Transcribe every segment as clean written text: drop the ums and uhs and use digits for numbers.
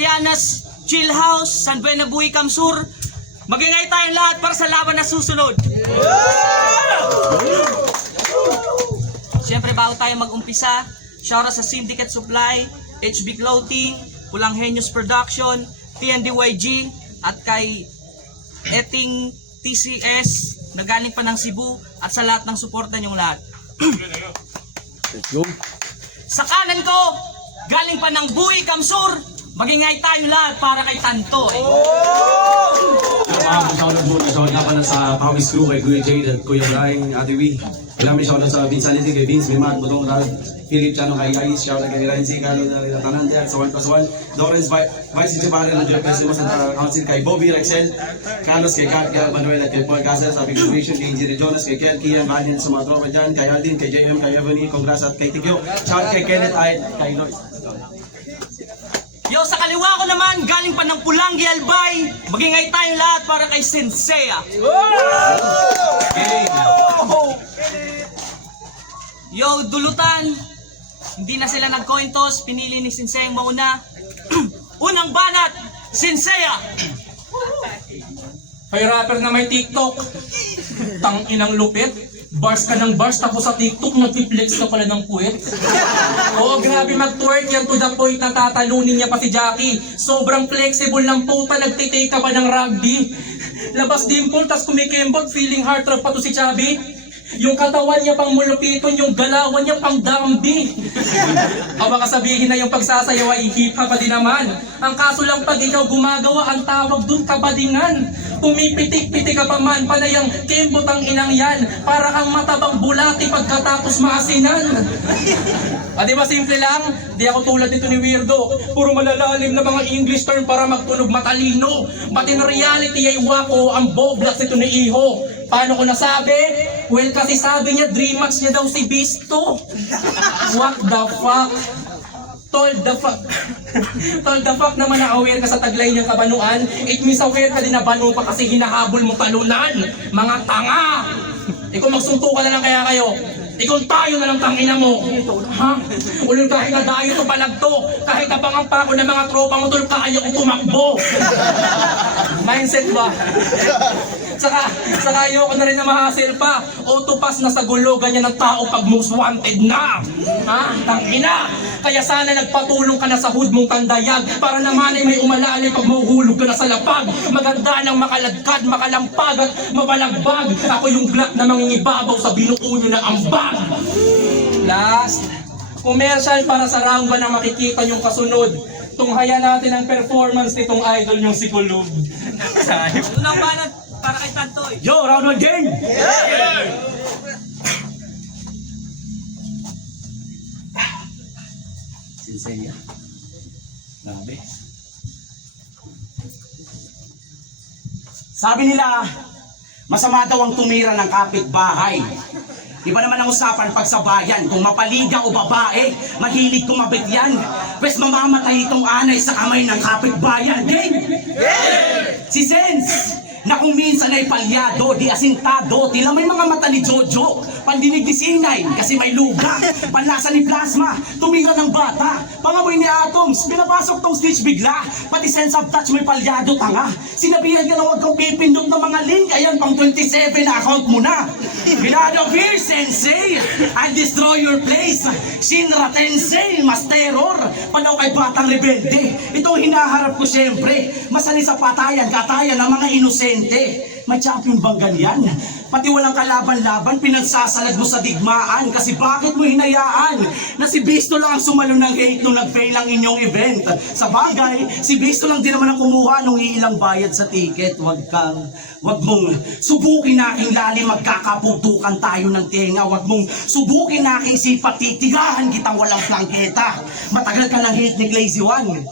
Magallanes, Chill House, San Buenabuy, Kamsur. Magingay tayong lahat para sa laban na susunod. Siyempre, bago tayo mag-umpisa, shoutout sa Syndicate Supply, HB Clothing, Pulang Genius Production, TNDYG, at kay Eting TCS na galing pa ng Cebu, at sa lahat ng suporta niyong lahat. Let's go. Sa kanan ko, galing pa ng Buhi, Kamsur, magingay tayo lahat para kay Tanto. Shoutout muna, shoutout nga pala sa Pawis Crew, kay Kuya Jade at Kuya Brian, Ate Wee. Kailangan may shoutout sa Vinsanity, kay Vince, Mimat, Butong Rad, Philip Chano, kay Guys, shoutout kay Ryan C. Carlo na rin tanan diyan sa 1+1. Lawrence Vice Jabari ng Joy President sa Council, kay Bobby Rexel, Carlos, kay Kat, kay Manuel at kay Paul Casas, sa Big Station, kay Engineer Jonas, kay Kel, Kian, Valiant, sa mga tropa dyan, kay Aldin, kay JM, kay Ebony, Congrats at kay Tikyo. Shoutout kay Kenneth Ayed, kay Lloyd. Yo, sa kaliwa ko naman, galing pa ng Pulangi, Albay, magingay tayo lahat para kay Sensea. Yo, Dulutan, hindi na sila nag-coin toss, pinili ni Sensea yung mauna. Unang banat, Sensea. May rapper na may TikTok. Tang inang lupit. Bars ka ng bars, tapos sa TikTok nag-flex ka pala ng puwet. Oo, grabe mag-twerk yan to the point na tatalunin niya pa si Jackie. Sobrang flexible ng puta, nagtitake ka pa ng rugby. Labas dimple, tas kumikembot, feeling heartthrob pa to si Chubby. Yung katawan niya pang mulupiton, yung galawan niya pang dambi. O baka sabihin na yung pagsasayaw ay hip-hop pa din naman. Ang kaso lang pag ikaw gumagawa, ang tawag dun kabadingan. Pumipitik-pitik ka pa man, panayang kembot ang inang yan. Para kang matabang bulati pagkatapos maasinan. Di ba simple lang? Di ako tulad nito ni Weirdo. Puro malalalim na mga English term para magtunog matalino. But in reality ay wako ang boblas nito ni Iho. Paano ko nasabi? Well, kasi sabi niya, dream match niya daw si Bisto. What the fuck? Told the fuck. Told the fuck naman na aware ka sa taglay niyang kabanuan. It means aware ka din na banu pa kasi hinahabol mo talunan. Mga tanga! Ikaw magsuntukan na lang kaya kayo. Ikaw tayo na lang tangina mo. Ha? Ulul kahit na dayo to palagto. Kahit abangan pa ako ng mga tropa mo tol, kaya ko tumakbo. Mindset ba? Saka ayoko na rin na mahasil pa. Autopass na sa gulo, ganyan ang tao pag most wanted na. Ha? Tangina! Kaya sana nagpatulong ka na sa hood mong tandayag para naman ay may umalalay pag mahuhulog ka na sa lapag. Maganda ng makaladkad, makalampag at mabalagbag. Ako yung black na mangingibabaw sa binuo nyo ng ambag. Last, commercial para sa round 1 na makikita yung kasunod. Tunghayan natin ang performance nitong idol yung si Kulub. Unang banat para kay Tanto. Yo, round 1 game! Sensei. Grabe. Sabi nila, masama daw ang tumira ng kapitbahay. Iba naman ang usapan pag sa bayan, kung mapaliga o babae, mahilig kumabit yan. Pwes mamamatay itong anay sa kamay ng kapitbayan. Game! Si Sense, na kung minsan ay palyado, di asintado, tila may mga mata ni Jojo, pandinig ni Sinay, kasi may luga, panlasa ni Plasma, tumira ng bata, pangamoy ni Atoms, pinapasok tong Stitch bigla, pati sense of touch may palyado tanga, sinabihan ka na huwag kang pipindot ng mga link, ayan pang 27 na account mo na. Get of here, Sensei! I'll destroy your place! Shinra Tensei, mas terror! Panaw kay Batang Rebelde, itong hinaharap ko siyempre, masali sa patayan, katayan ng mga inosente. May champion bang ganyan? Pati walang kalaban-laban, pinagsasalag mo sa digmaan. Kasi bakit mo hinayaan na si Bisto lang ang sumalo ng hate nung nag-fail ang inyong event? Sa bagay, si Bisto lang din naman ang kumuha nung iilang bayad sa ticket. Wag mong subukin na aking lalim, magkakaputukan tayo ng tenga. Wag mong subukin na aking sipat, titigahan kitang walang plangketa. Matagal ka ng hate ni Glazy One.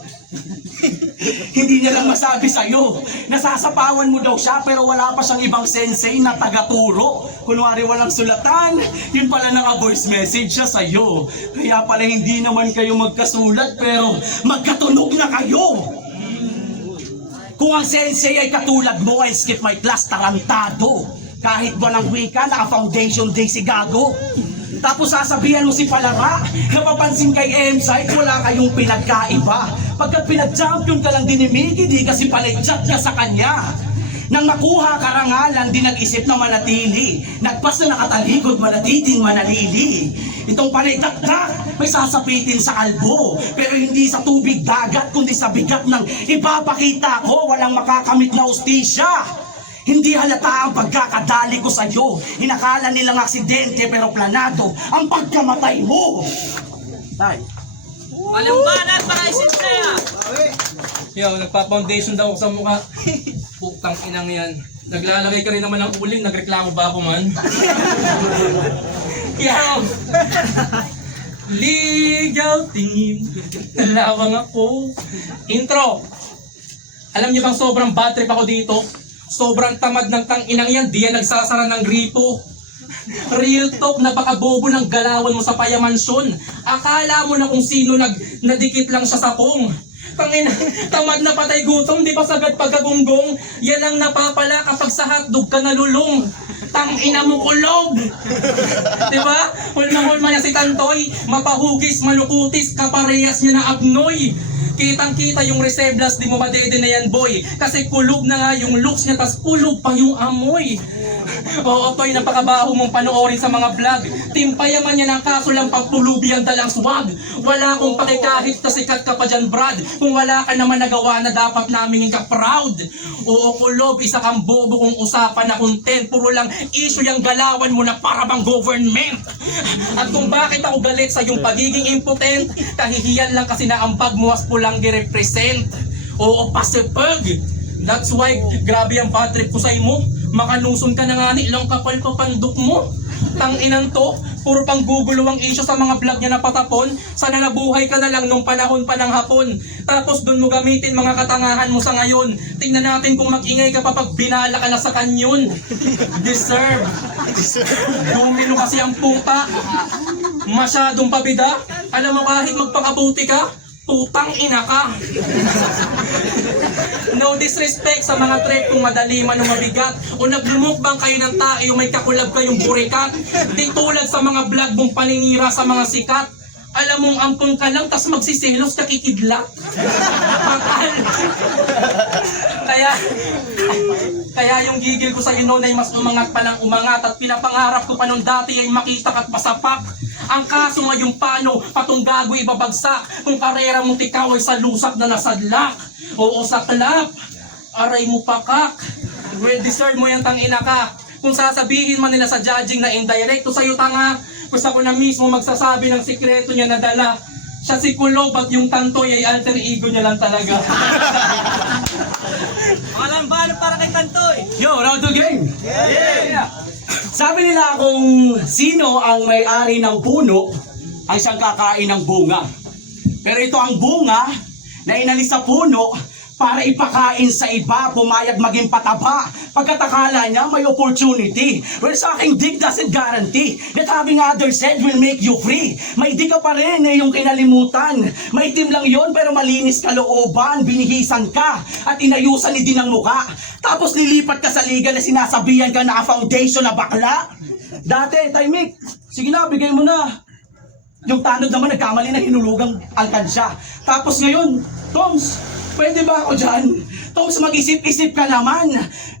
Hindi niya lang masabi sa'yo. Nasasapawan mo daw siya pero wala pa siyang ibang sensei na tagaturo. Kunwari walang sulatan, yun pala naka-voice message siya sa'yo. Kaya pala hindi naman kayo magkasulat pero magkatunog na kayo. Kung ang sensei ay katulad mo, ay skip my class, tarantado. Kahit walang wika, naka-foundation day si Gago. Tapos sasabihan mo si Palara, napapansin kay M-Site, wala kayong pinagkaiba. Pagkat pinag-champion ka lang din ni Mickey, di kasi panay-chat ka sa kanya. Nang makuha karangalan, di nag-isip na manatili. Nagpas na nakatalikod, manatiting manalili. Itong panay-taktak, may sasapitin sa kalbo. Pero hindi sa tubig dagat, kundi sa bigat ng ipapakita ko. Walang makakamit na ustisya. Hindi halata ang pagkakadali ko sa iyo. Inakala nilang aksidente pero planado ang pagkamatay mo. Tay. Malambanan para kay Sinsea! Yo, nagpa-foundation daw ako sa mukha. Putang inang yan. Naglalagay ka rin naman ng uling, nagreklamo ba ako man? Yo! Ligaw tingin, nalawang ako. Intro! Alam niyo bang sobrang bad trip ako dito? Sobrang tamad ng tanginang yan, di yan nagsasara ng gripo. Real talk, napakabobo ng galawan mo sa payamansyon. Akala mo na kung sino nadikit lang siya sa kong. Tangina, tamad na patay gutom, di pa sagad pagkagunggong. Yan ang napapala kapag sa hotdog ka nalulong. Tangina mo kulog. Diba? Hulma-hulma niya si Tantoy. Mapahugis, malukutis, kaparehas niya na abnoy. Kitang-kita yung resemblas, di mo madede na yan, boy. Kasi kulog na nga yung looks niya, tas kulog pa yung amoy. Oo, Toy, napakabaho mong panoorin sa mga vlog. Timpayaman niya ng kaso lang pagpulubi ang dalang swag. Wala akong pakikahit na sikat ka pa dyan, Brad. Kung wala ka naman nagawa na dapat namin ka proud. Oo, kulob, isa kang bobo kung usapan na content. Puro lang issue yung galawan mo na para bang government. At kung bakit ako galit sa yung pagiging impotent, kahihiyan lang kasi na ang pagmuwas po lang gi-represent. Oo, pasipag. That's why, grabe ang bad trip ko sa imo. Makaluson ka na nga ni, ilang kapal pa pandok mo. Tanginan to, puro pang gugulo ang issue sa mga vlog niya na patapon. Sana nabuhay ka na lang nung panahon pa ng hapon. Tapos dun mo gamitin mga katangahan mo sa ngayon. Tingnan natin kung mag-ingay ka pa pag binala ka na sa kanyon. Deserve. Dumino kasi ang puta. Masyadong pabida. Alam mo kahit magpakabuti ka, putang ina ka. No disrespect sa mga trip kung madali man o mabigat o naglumukbang kayo ng tayo may kakulab kayong burikat. Di tulad sa mga vlog mong paninira sa mga sikat. Alam mong ampun ka lang tas magsisilos kakikidlat. Patal. Kaya yung gigil ko sa iyo noon ay mas umangat pa lang umangat at pinapangarap ko pa noon dati ay makita ka't pasapak. Ang kaso ngayong paano, patong gago ibabagsak kung karera mong tikaw ay sa lusak na nasadlak. Oo, saklap. Aray mo pakak. Well deserved mo yung tangina ka. Kung sasabihin man nila sa judging na indirect to sa'yo tanga, gusto ko na mismo magsasabi ng sikreto niya na dala. Siya si Kulob at yung Tantoy ay alter ego niya lang talaga. Malambanan para kay Tantoy! Yo, round to game! Sabi nila kung sino ang may-ari ng puno ay siyang kakain ng bunga. Pero ito ang bunga na inalis sa puno para ipakain sa iba, pumayag maging pataba. Pagkatakala niya may opportunity. Well, sa aking dick doesn't guarantee that having others said will make you free. May di ka pa rin yung kinalimutan. May itim lang yon pero malinis ka looban. Binihisan ka at inayusan ni din ang muka. Tapos lilipat ka sa liga na sinasabihan ka na foundation na bakla. Dati, Taymik, sige na, bigay mo na. Yung tanod naman nagkamali na hinulugang alkansya. Tapos ngayon, Toms, pwede ba ako dyan? Toms, mag-isip-isip ka naman.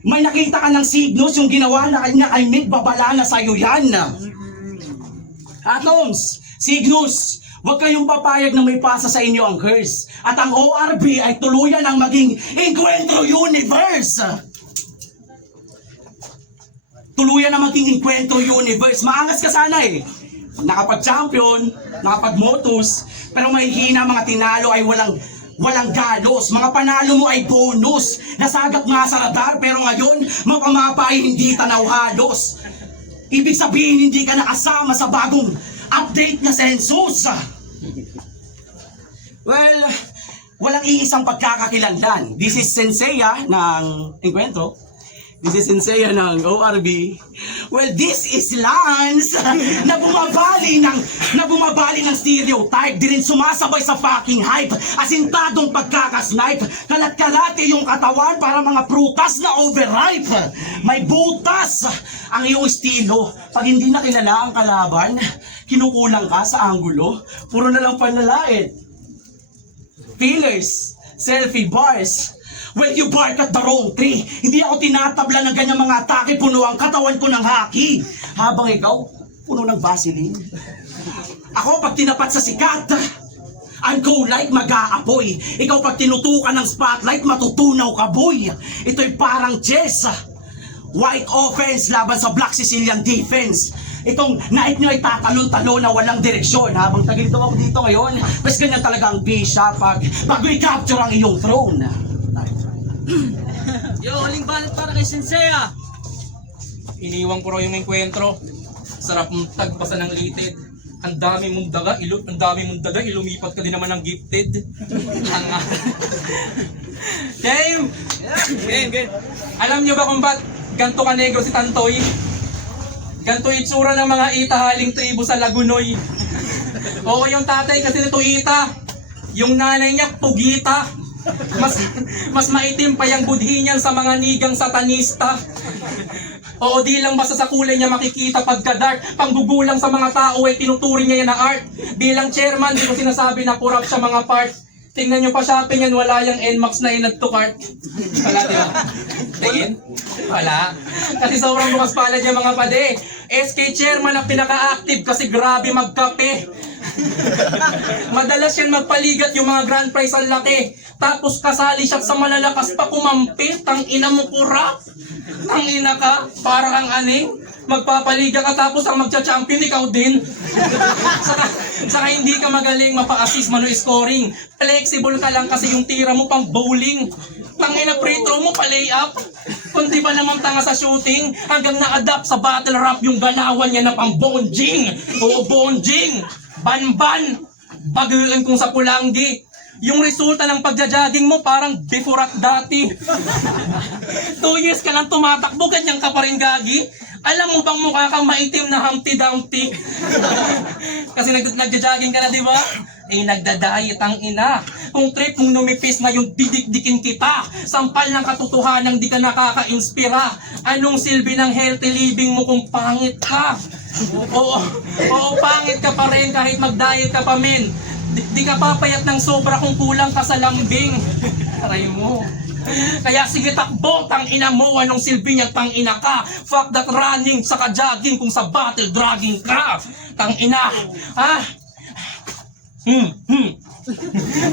May nakita ka ng signos yung ginawa na kanya kay Mick, babala na sa'yo yan. Toms, signos, huwag kayong papayag na may pasa sa inyo ang curse. At ang ORB ay tuluyan ang maging Encuentro Universe. Tuluyan ang maging Encuentro Universe. Maangas ka sana eh. Nakapag-champion, nakapag-motos, pero may hina mga tinalo ay walang galos. Mga panalo mo ay bonus. Nasagap nga sa radar pero ngayon mapamapa ay hindi tanaw halos. Ibig sabihin hindi ka nakasama sa bagong update na census. Well, walang iisang pagkakakilanlan. This is Senseiya ng Encuentro. This is Senseiya ng ORB. Well, this is Lance na bumabali ng stereotype. Di rin sumasabay sa fucking hype. Asintadong pagkakasnipe. Kalat-kalate yung katawan para mga prutas na overripe. May butas ang iyong estilo. Pag hindi na kilala ang kalaban, kinukulang ka sa anggulo. Puro na lang panlalait. fillers, selfie bars. Well, you bark at the wrong tree. Hindi ako tinatabla ng ganyang mga atake, puno ang katawan ko ng haki. Habang ikaw, puno ng Vaseline. Ako pag tinapat sa sikat, ang go like mag-aapoy. Ikaw pag tinutukan ng spotlight, matutunaw ka boy. Ito'y parang chess. White offense laban sa Black Sicilian defense. Itong night nyo ay tatalon-talon na walang direksyon. Habang tagilito ako dito ngayon, mas ganyan talaga ang bisya pag bago i-capture ang iyong throne. Yo, huling banat para kay Senseiya. Iniwan ko raw yung enkwentro. Sarap mong tagpasan ng litid. Ang dami mong daga, ilumipat ka din naman ng gifted. Game! Game. Alam nyo ba kung ba't ganto ka negro si Tantoy? Ganto itsura ng mga itahaling tribo sa Lagunoy. Oo, yung tatay kasi nito ita. Yung nanay niya pugita. Mas maitim pa yung budhi niyan sa mga nigang satanista. Oo, di lang basta sa kulay niya makikita pagka-dark. Panggugulang sa mga tao ay tinuturing niya yan na art. Bilang chairman, di ko sinasabi na corrupt sa mga part. Tingnan nyo pa shopping yan, wala yung NMAX na inad to cart. Wala, di ba? Tingin? Wala. Kasi sobrang bukas palad yung mga pade. SK chairman ang pinaka-active kasi grabe magkape. Madalas yan magpaligat yung mga grand prize ang laki. Tapos kasali siya sa malalakas pa kumampi. Tang ina mo kurap. Tang ina ka, parang ang aning. Magpapaliga ka tapos ang magcha-champion ikaw din. saka hindi ka magaling mapa-assist mano scoring. Flexible ka lang kasi yung tira mo pang bowling. Tangina free throw mo pa layup. Kundi ba naman tanga sa shooting hanggang na-adapt sa battle rap yung galawan niya na pang bonjing. Oo, bonjing. Ban-ban. Bagulan kung sa pulanggi. Yung resulta ng pagja-jogging mo parang bifurak dati. 2 years ka lang tumatakbo, ganyan ka pa rin gagi. Alam mo bang mukha kang maitim na Humpty Dumpty? Kasi nagja-jogging ka na, di ba? Eh, nagda-diet ang ina. Kung trip mong numipis na yung didikdikin kita, sampal ng katotohanan di ka nakaka-inspira. Anong silbi ng healthy living mo kung pangit ka? Oo, pangit ka pa rin kahit mag-diet ka pa men. Di ka papayat ng sobra kung kulang ka sa lambing. Aray mo. Kaya sige takbo, tang ina mo, anong silbi niya, tang ina ka. Fuck that running, saka jogging kung sa battle dragging ka. Tang ina, ha?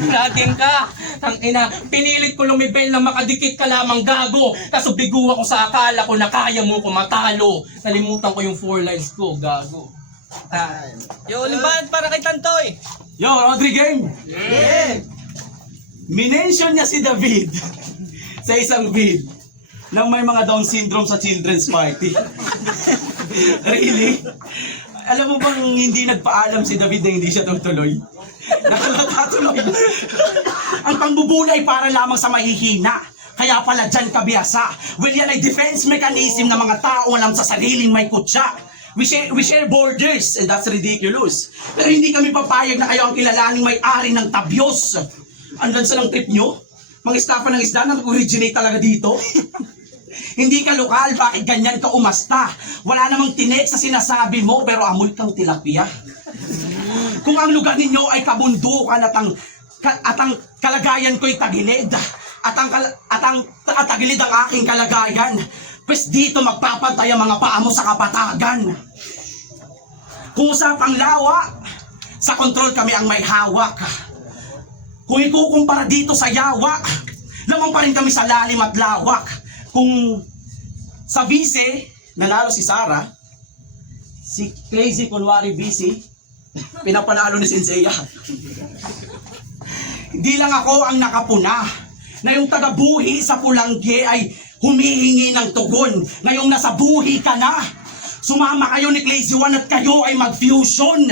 Dragging ka, tang ina. Pinilit ko lumibel na makadikit ka lamang gago. Kaso bigo ako sa akala ko na kaya mo ko matalo. Nalimutan ko yung 4 lines ko, gago. Yo, huling banat para kay Tantoy. Yo, Rodri game! Yeah! Minention niya si David sa isang vid nang may mga Down syndrome sa children's party. Really? Alam mo bang hindi nagpaalam si David na hindi siya tutuloy? Nakalatuloy. Ang pangbubulay para lamang sa mahihina. Kaya pala dyan kabiyasa. Well, yan ay defense mechanism ng mga tao alam sa sariling may kutsa. We share borders, and that's ridiculous. Pero hindi kami papayag na kayo ang kilalaning may-ari ng tabyos. Andan sa lang trip nyo? Mga estafa ng isda na nag-originate talaga dito? Hindi ka lokal, bakit ganyan ka umasta? Wala namang tinik sa sinasabi mo, pero amoy kang tilapia. Kung ang lugar ninyo ay kabundukan at ang kalagayan ko'y tagilid, at tagilid ang aking kalagayan, pues dito magpapantay ang mga paa mo sa kapatagan. Kung usapang lawa, sa kontrol kami ang may hawak. Kung ikukumpara dito sa yawa, lamang pa rin kami sa lalim at lawak. Kung sa bise, nanalo si Sarah, si Crazy kunwari busy, pinapanalo ni Senseiya. Hindi lang ako ang nakapuna, na yung taga-buhi sa Pulangge ay humihingi ng tugon. Ngayong nasa buhi ka na, sumama kayo ni Crazy One at kayo ay mag-fusion.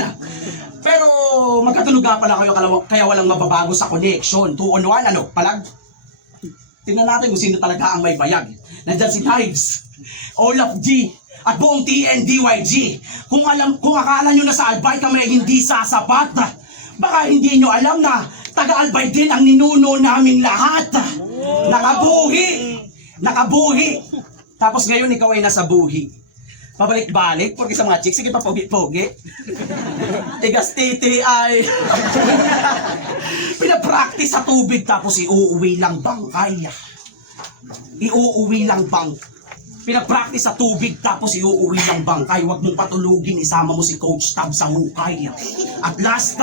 Pero magkatunuga pala kayo kaya walang mababago sa connection. 2 on 1, ano, palag? Tingnan natin kung sino talaga ang may bayag. Nandyan si Knives, Olaf G, at buong TNDYG. Kung akala nyo na sa Albay kami ay hindi sasapat, baka hindi nyo alam na taga-Albay din ang ninuno naming lahat. Nakabuhi. Tapos ngayon ikaw ay nasa buhi. Pabalik-balik, porque sa mga chicks, sige pa pogi-pogi. Tigas titi ay. Pinapractice sa tubig tapos iuuwi lang bangkay. Iuuwi lang bang. Pinapractice sa tubig tapos iuuwi lang bangkay. Huwag mong patulugin, isama mo si Coach Tab sa hukay. At last,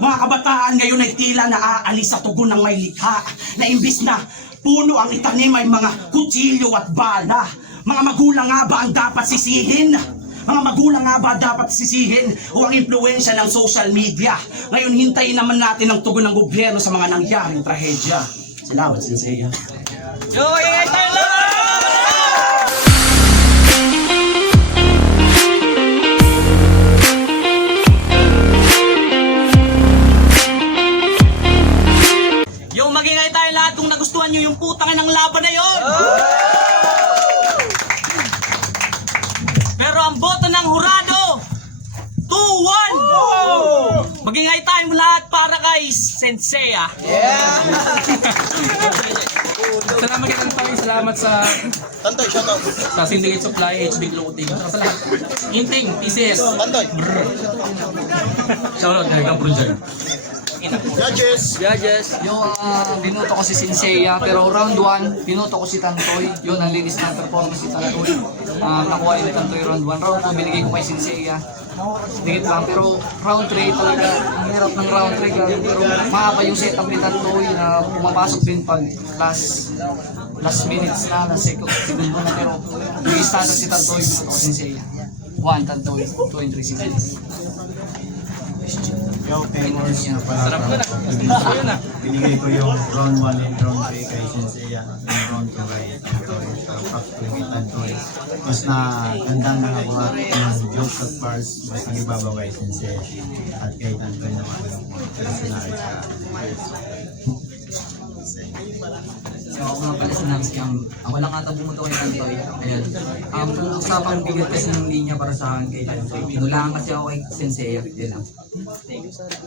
mga kabataan ngayon ay tila naaalis sa tugon ng may likha. Na imbis na puno ang itanim ay mga kutsilyo at bala. Mga magulang nga ba ang dapat sisihin? Mga magulang nga ba dapat sisihin o ang impluensya ng social media? Ngayon hintayin naman natin ang tugon ng gobyerno sa mga nangyaring trahedya. Salamat, Sensei. Yo, ingay tayo lang! Yo, magingay tayo lahat kung nagustuhan nyo yung putang ng laban na yon. Pero ang boto ng hurado, 2-1! Magingay tayong lahat para kay Sensei. Salamat kay Tantoy, salamat sa Syndicate Supply, HB Clothing, sa lahat. Inting, TCS. Shoutout kay Gang Project. Yung binuto ko si Senseiya, pero round 1, binuto ko si Tantoy. Yun, ang linis ng performance si Tantoy. Nakuha ni Tantoy round 1. Round 2, binigay ko kay Senseiya. Dikit lang, pero round 3 talaga, ang hirap ng round 3 lang. Pero mahaba yung setup ni Tantoy na pumapasok din pag last minutes na, last segundo na. Pero yung standard si Tantoy, binuto ko si Senseiya. 1, Tantoy, 2 and 3, Senseiya. Yo, Temors na pala. Binigay ko yung round 1 and round 3 kay Senseiya at yung round 2 kay Tantoy. Pack ko yung Tantoy. Mas na gandang nakabuhat ng jokes at bars, mas nag-ibabaw kay Senseiya. At kay Tantoy naman yung personal sa Ako nga pala si Nancy, ako lang ata bumunta kay Tantoy. Ayan. Kung usapang bigat kasi ng linya para sa akin kay Tantoy, pinulangan kasi ako kay Sensei. Yun lang.